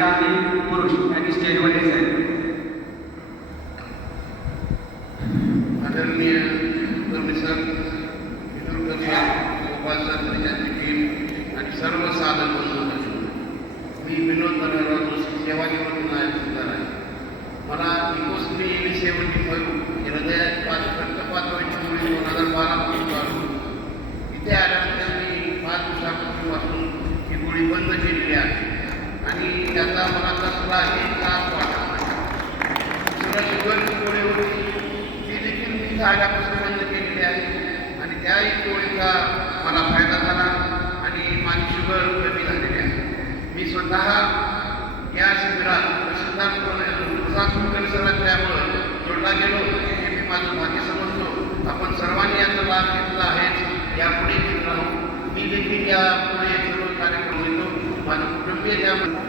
महिला आणि पुरुष यांनी स्टेजवर यायचं. आदरणीय सर, विनोद सर, गोपाल सर, त्यांची टीम आणि सर्व साधन बंधू, मी विनोद नरहरराव जोशी सेवानिवृत्त आहे. मला 1975 हृदयात रक्तपातळीची गोळी 2012 पासून चालू. इथे आल्यानंतर मी 5 दिवसापासून ही गोळी बंद केलेली आहे आणि त्याचा मला कसलाही त्रास वाटत नाही. दुसरं शुगरची गोळी होती ती देखील मी झाल्यापासून बंद केलेली आहे आणि त्याही गोळीचा मला फायदा झाला आणि माझी शुगर कमी झालेली आहे. मी स्वतः या शिबिरात त्यामुळे जोडला गेलो हे मी माझं भाग्य समजतो. आपण सर्वांनी याचा लाभ घेतला आहेच, यापुढे घेत राहू. मी देखील यापुढे सर्व कार्यक्रम घेतो. माझं कुटुंबीय त्यामध्ये